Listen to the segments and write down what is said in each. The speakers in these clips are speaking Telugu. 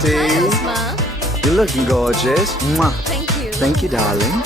sweetie. Hi, Usma. You're looking gorgeous. Mwah. Thank you. Thank you, darling.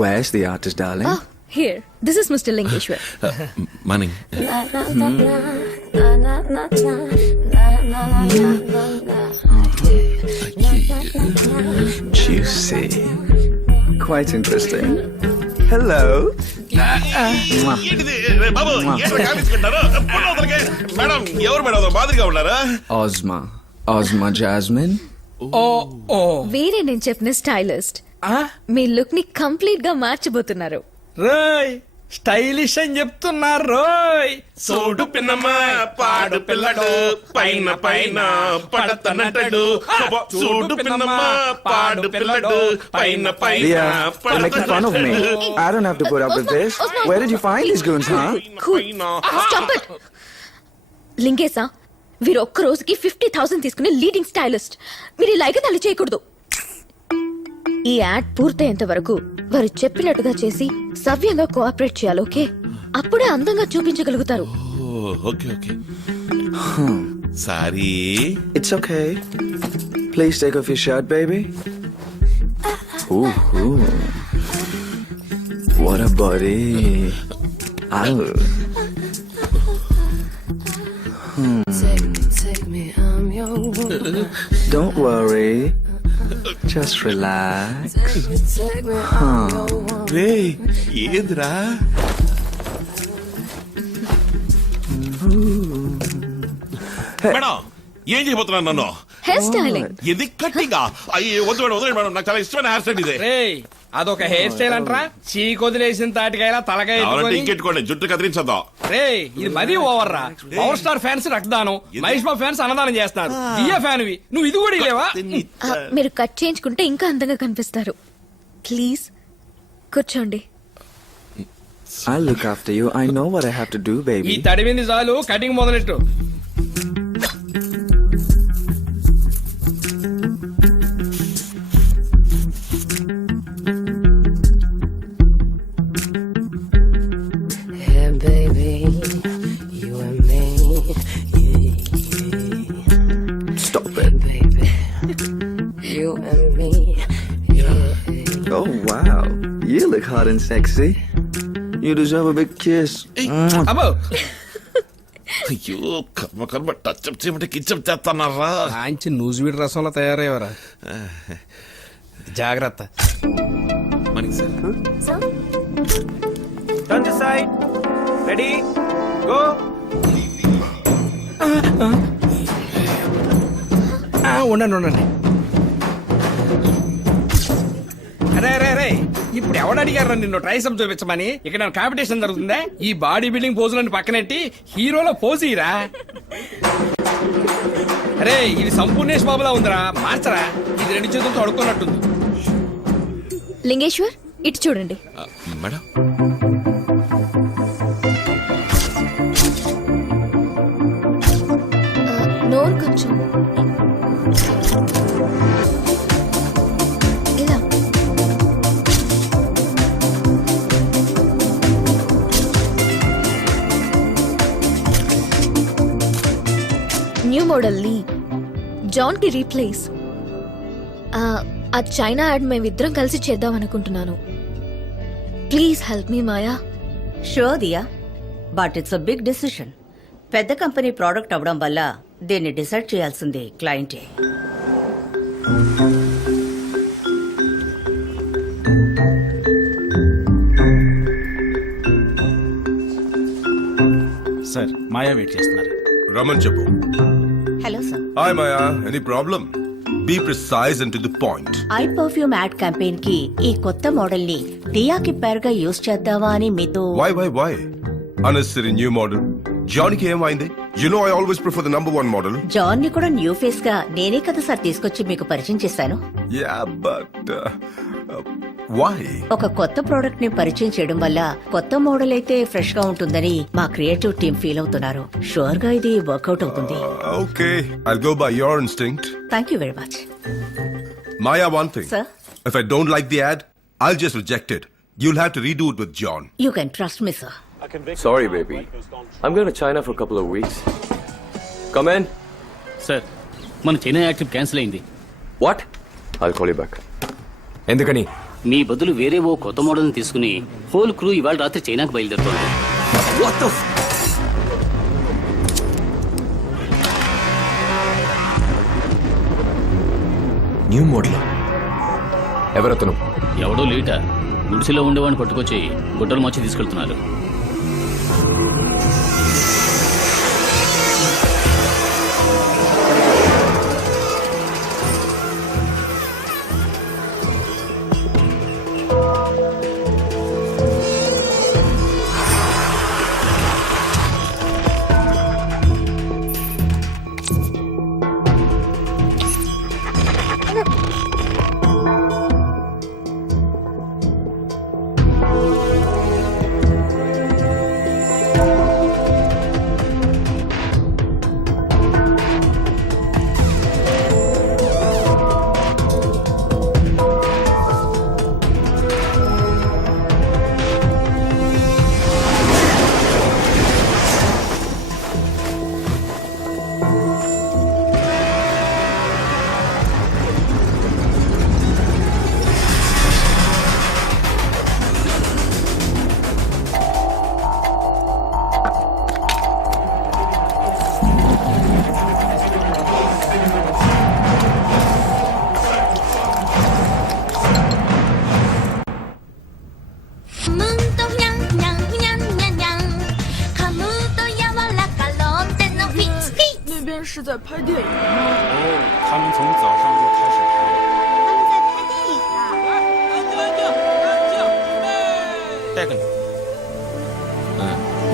Where's the artist, darling? Oh, here. This is Mr. Linkeshwar. Money Juicy. Quite interesting. Hello. Mwah. Babu madam ఎవరు మేడం మాదిరిగా ఉన్నారా? Ozma Jasmine. వేరే నేను చెప్పిన స్టైలిస్ట్ మీ లుక్ ని కంప్లీట్ గా మార్చబోతున్నారు. రోయ్ స్టైలిష్ అని చెప్తున్నారు రోయ్. సోడు పిన్నమ్మ పాడు పిల్లడు పైన పైన పడతనటడు సోడు పిన్నమ్మ పాడు పిల్లడు పైన పైన Leah, you're making fun of me. I don't have to put up with this. Where did you find these goons, huh? Stop it. లింగేశా, వీరు ఒక్క రోజుకి 50,000 తీసుకునే లీడింగ్ స్టైలిస్ట్. మీరు ఇలాగే తల్లి చేయకూడదు. ఈ యాడ్ పూర్తయ్యేంత వరకు వారు చెప్పినట్టుగా చేసి సవ్యంగా కోఆపరేట్ చేయాలి. ఓకే, అప్పుడే అందంగా చూపించగలుగుతారు. Okay okay sorry. It's okay. Please take off your shirt, baby. Ooh. What a body. Ow. Take me, I'm your woman. Don't worry. Just relax. Take me, I'm your woman. రే ఏంద్రా మేడం ఏం చేయబోతున్నాను నన్ను? Hair styling. ఇది కట్టింగా అయ్యి వద్దు మేడం వద్దు మేడం నాకు చాలా ఇష్టమైన హెయిర్ స్టైల్ ఇదే. రేయ్ అదొక హెయిర్ స్టైల్ అంటరా? చీకొదిలేసిన తాటికాయలా తలకాయ కావాలంటే ఎత్తుకొని. ఇంకెట్టుకోండి జుట్టు కత్తిరించద్దాం. రేయ్ ఇది మరీ ఓవర్ రా. పవర్ స్టార్ ఫ్యాన్స్ రక్తదానం, మహేష్ బాబు ఫ్యాన్స్ అన్నదానం చేస్తారు. దియా ఫ్యాన్ నువ్వు ఇది కూడా ఇలేవా? మీరు కట్ చేయించుకుంటే ఇంకా అందంగా కనిపిస్తారు. ప్లీజ్ కూర్చోండి. I'll look after you. I know what I have to do, ఈ baby. తడివింది చాలు, cutting మొదలెట్టు. Hey, baby, you and me. Stop it. Baby, you and me. Yeah. Oh, wow. You look hot and sexy. You deserve a big kiss. అబ్బో అయ్యో కర్మ కర్మ టచ్ అప్ చేయమంటే కిచప్ చేస్తున్నారా? మంచి నూజివీడి రసంలో తయారయ్యవరా. జాగ్రత్త. మనకి sir Turn this side. Ready? Go. ఉండండి. అరే ఇప్పుడు ఎవడు అడిగారు నిన్ను ట్రైసప్ చూపించమని? ఇక్కడ కాంపిటీషన్ జరుగుతుందా? ఈ బాడీ బిల్డింగ్ పోజులను పక్కనెట్టి హీరోలో పోజ్ ఇరా. అరే ఇది సంపూర్ణేష్ బాబులా ఉందిరా, మార్చరా. ఇది 2 చేతులతో అడుక్కున్నట్టుంది. లింగేశ్వర్, ఇటు చూడండి. మేడం నోరు కొంచెం ఇలా. న్యూ మోడల్ లీ జాన్ కి రీప్లేస్. ఆ చైనా యాడ్ మేమిద్దరం కలిసి చేద్దాం అనుకుంటున్నాను. Please help me Maya. Sure Diya, but it's a big decision. పెద్ద కంపెనీ ప్రోడక్ట్ అవ్వడం వల్ల దీన్ని డిసైడ్ చేయాల్సింది క్లయింటే. సార్ మాయా వెయిట్ చేస్తున్నారు. రమన్ చెప్పు. Hello sir. Hi Maya, any problem? Be precise and to the point. I perfume ad campaign కి ఈ కొత్త మోడల్ ని దియాకి పేరుగా యూజ్ చేద్దామా అని మీతో. Why unnecessary new model. జానీకి ఏమైంది? You know I always prefer the number 1 model. John ని కూడా న్యూ ఫేస్ గా నేనే కదా సార్ తీసుకొచ్చి మీకు పరిచయం చేశాను. Yeah, but why? ఒక కొత్త ప్రోడక్ట్ ని పరిచయం చేయడం వల్ల కొత్త మోడల్ అయితే ఫ్రెష్ గా ఉంటుందని మా క్రియేటివ్ టీమ్ ఫీల్ అవుతున్నారు. షూర్ గా ఇది వర్కౌట్ అవుతుంది. Okay, I'll go by your instinct. Thank you very much. Maya, one thing. Sir? If I don't like the ad, I'll just reject it. You'll have to redo it with John. You can trust me, sir. Sorry, baby. I'm going to China for a couple of weeks. Come in. Sir మన చైనా యాడ్ ట్రిప్ క్యాన్సిల్ అయింది. What? I'll call you back. ఎందుకని? మీ బదులు వేరే ఓ కొత్త మోడల్ని తీసుకుని హోల్ క్రూ ఇవాళ రాత్రి చైనాకు బయలుదేరుతోంది. What the new model. ఎవరతను? ఎవడో లేట గుడిసెలో ఉండేవాడిని పట్టుకొచ్చి గుడ్డలు మర్చి తీసుకెళ్తున్నారు.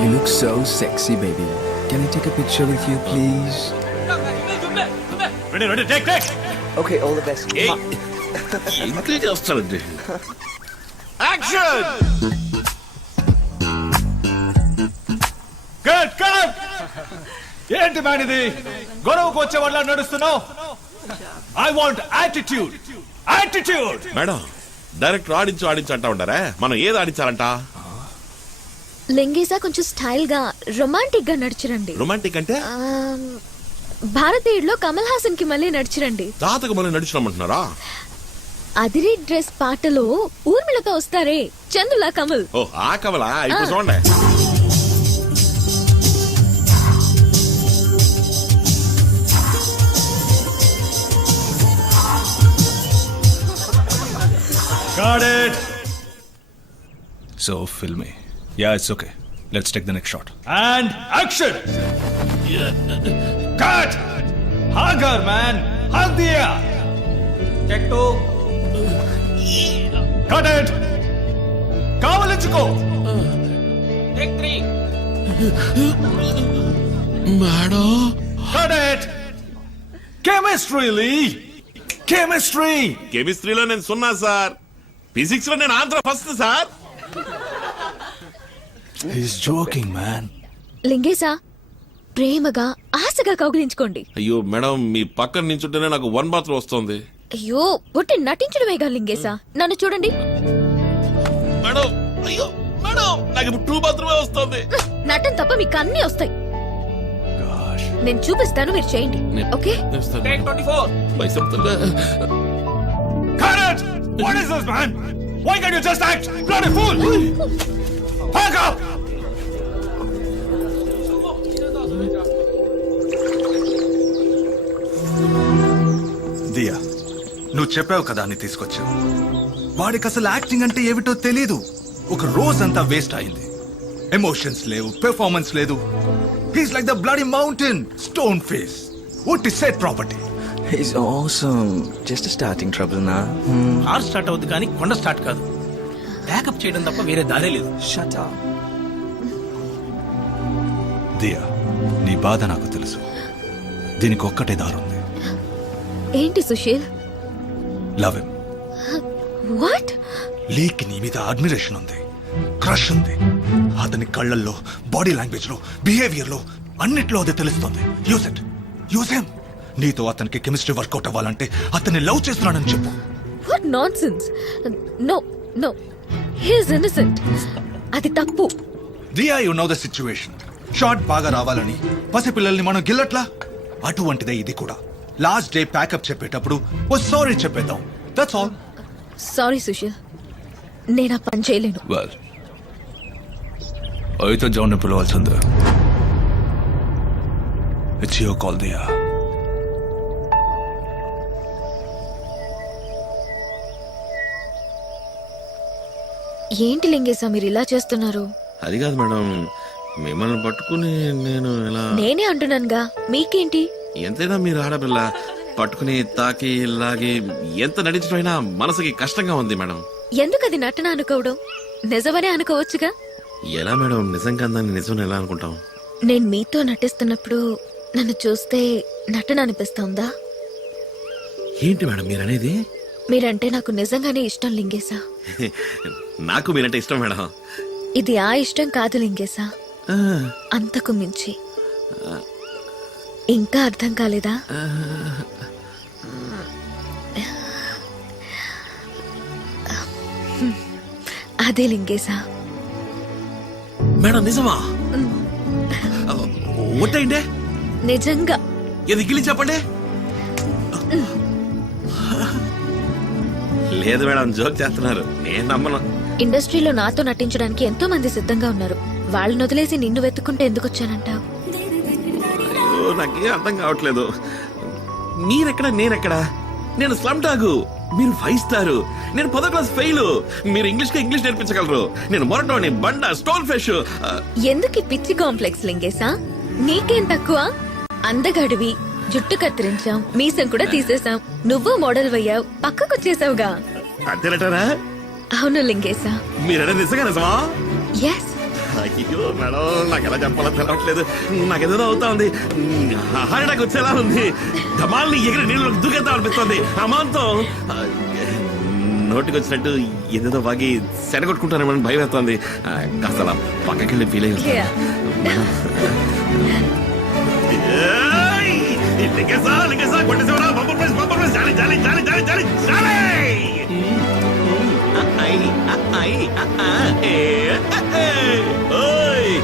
You look so sexy, baby. Can I take a picture with you, please? Okay, all the best. ఇంకే చేస్తాడండి. ఏంటి మ్యాన్ ఇది? గొడవకు వచ్చే వాళ్ళ నడుస్తున్నావు. I want attitude. Attitude. Madam director ఆడించు అంటా ఉంటారా? మనం ఏది ఆడించాలంట? లింగేసా కొంచెం స్టైల్ గా రొమాంటిక్ గా నడిచిరండి. రొమాంటిక్ అంటే భారతీయుడులో కమల్ హాసన్ కి మళ్ళీ నడిచిరండి. తాతకు మళ్ళీ నడిచినామంటున్నారా? అదిరి డ్రెస్ పాటలో ఊర్మిళతో వస్తారే చందులా కమల్. ఓ ఆ కమలా? ఇప్పుడు చూడండి. Got it. So filmy. Yeah, it's okay. Let's take the next shot. And action. Cut. Hug her, man. Hug Diya. Take two. Cut it. Kavalichuko. Take three. Madam Cut it. Chemistry, Lee. Chemistry. కెమిస్ట్రీలో నేను సున్నా సార్. ఫిజిక్స్ లో నేను Andhra first sir. He's joking, man. లింగేసా ప్రేమగా ఆశగా కౌగిలించుకోండి. అయ్యో మేడం మీ పక్కన నించుంటేనే నాకు వన్ బాత్రూమ్ వస్తుంది. అయ్యో ఒట్టి నటించడమేగా లింగేసా. నన్ను చూడండి. మేడం అయ్యో మేడం నాకు ఇప్పుడు టూ బాత్రూమే వస్తుంది. నటన తప్ప మీకు అన్ని వస్తాయి. నేను చూపిస్తాను, మీరు చేయండి. Okay? Take 24. Cut it! What is this, man? Why can't you just act? Bloody fool! Hug up! దియా, నువ్వు చెప్పావు కదా అని తీసుకొచ్చావు. వాడికి అసలు యాక్టింగ్ అంటే ఏమిటో తెలీదు. ఒక రోజంతా వేస్ట్ అయింది. ఎమోషన్స్ లేవు, పెర్ఫార్మెన్స్ లేదు. He's like the bloody mountain, stone face. What is set property? He's awesome. Just a starting trouble now. Car start అవుద్ది కానీ కొండ స్టార్ట్ కాదు. బ్యాకప్ చేయడం తప్ప వేరే దారే లేదు. Shut up. దియా, నీ బాధ నాకు తెలుసు. దీనికి ఒక్కటే దారుంది. ఏంటి సుశీల్? Love him. వాట్? లీకి నీ మీద అడ్మిరేషన్ ఉంది, క్రష్ ఉంది. అతని కళ్ళల్లో, బాడీ లాంగ్వేజ్ లో, బిహేవియర్ లో అన్నిట్లో అది తెలుస్తుంది. Use it. Use him. నీతో అతనికి కెమిస్ట్రీ వర్కౌట్ అవ్వాలంటే అతన్ని లవ్ చేస్తున్నానని చెప్పు. What nonsense. No no, he is innocent. అది తప్పు. Diya, you know the situation. Shot బాగా రావాలని పసిపిల్లల్ని మనం గిల్లట్లా. అటువంటిదే ఇది కూడా. లాస్ట్ డే ప్యాకప్ చెప్పేటప్పుడు ఓ సారీ చెప్పేద్దాం, దట్స్ ఆల్. సారీ సుశీల్, నేను ఆ పని చేయలేను. వెల్ అయితే జాన్ పిలవాల్సిందే. It's your call Diya. ఏంటి లింగేశా మీరు ఇలా చేస్తున్నారు? అది కాదు మేడం, మిమ్మల్ని పట్టుకుని నేను ఎలా... నేనే అంటున్నానుగా, మీకేంటి? ఎంతైనా మీరు ఆడపిల్ల, పట్టుకుని తాకి లాగి ఎంత నటించడమైనా మనసుకి కష్టంగా ఉంది మేడం. ఎందుకు అది నటన అనుకోవడం? నిజమనే అనుకోవచ్చుగా. ఎలా మేడం నిజంగా దాన్ని నిజం ఎలా అనుకుంటాం? నేను మీతో నటిస్తున్నప్పుడు నన్ను చూస్తే నటన అనిపిస్తుందా? ఏంటి మేడం మీరనేది? మీరంటే నాకు నిజంగానే ఇష్టం లింగేశా. నాకు మీరంటే ఇష్టం మేడం. ఇది ఆ ఇష్టం కాదు లింగేశా, అంతకు మించి. ఇంకా అర్థం కాలేదా? అదే లింగేశా. మేడం నిజమా? ఒట్టయిందే నిజంగా. ఇది గిలి చెప్పండి. లేదు మేడం, జోక్ చేస్తున్నారు, నేను నమ్మను. ఇండస్ట్రీలో నాతో నటించడానికి ఎంతో మంది సిద్ధంగా ఉన్నారు. వాళ్ళని వదిలేసి నిన్ను వెతుక్కుంటే ఎందుకు వచ్చానంటావు? అయ్యో, నాకేం అర్థం కావట్లేదు. మీరెక్కడ నేనెక్కడ? నేను స్లమ్ డాగు, మీరు 5 స్టార్, నేను 10వ క్లాస్ ఫెయిల్. మీరు ఇంగ్లీష్ నేర్పించగలరు, నేను మొరటోని, బండ, స్టోన్ ఫ్రెష్. ఎందుకు ఈ పిచ్చి కాంప్లెక్స్ లింగేశా? నీకేం తక్కువ? అందగాడివి, జుట్టు కత్తిరించాం, మీసం కూడా తీసేసాం, నువ్వు మోడల్ అయ్యావు, పక్కకొచ్చేసావుగా. అంతేనటారా? అవును లింగేశా. మీరనే నిజమా? ఎస్. అయ్యో మేడం, నాకు ఎలా చెప్పాలో తెలవట్లేదు. నాకేదో అవుతా ఉంది, హార్ట్ అటాక్ వచ్చేలా ఉంది. ధమాల్ని ఎగిరి నీళ్ళు దూకేద్దాం అనిపిస్తుంది. అమాంతం నోటికి వచ్చినట్టు ఏదేదో వాగి సెడగొట్టుకుంటానేమని భయం వేస్తుంది. కాస్త అలా పక్కకెళ్ళి ఫీల్ అయ్యి ఓయ్